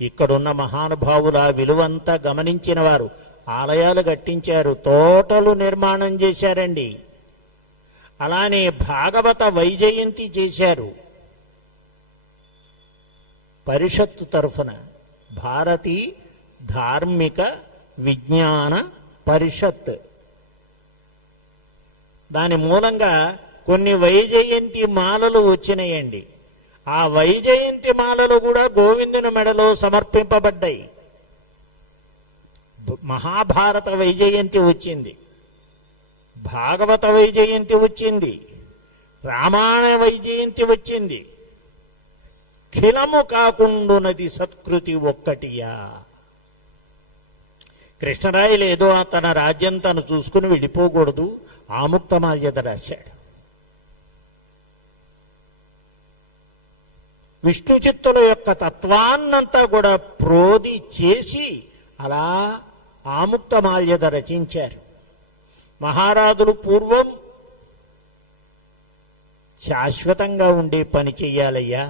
ఇక్కడున్న మహానుభావుల విలువంతా గమనించిన వారు ఆలయాలు కట్టించారు, తోటలు నిర్మాణం చేశారండి. అలానే భాగవత వైజయంతి చేశారు. పరిషత్తు తరఫున భారతీ ధార్మిక విజ్ఞాన పరిషత్, దాని మూలంగా కొన్ని వైజయంతి మాలలు వచ్చినాయండి. ఆ వైజయంతి మాలలు కూడా గోవిందుని మెడలో సమర్పింపబడ్డాయి. మహాభారత వైజయంతి వచ్చింది, భాగవత వైజయంతి వచ్చింది, రామాయణ వైజయంతి వచ్చింది. ఖిలము కాకుండునది సత్కృతి ఒక్కటియా. కృష్ణరాయలు ఏదో తన రాజ్యం తను చూసుకుని వెళ్ళిపోకూడదు, ఆముక్తమాల్యద రాశాడు. విష్ణు చిత్తుల యొక్క తత్వాన్నంతా కూడా ప్రోది చేసి అలా ఆముక్తమాల్యద రచించారు. మహారాజులు పూర్వం శాశ్వతంగా ఉండే పని చెయ్యాలయ్యా,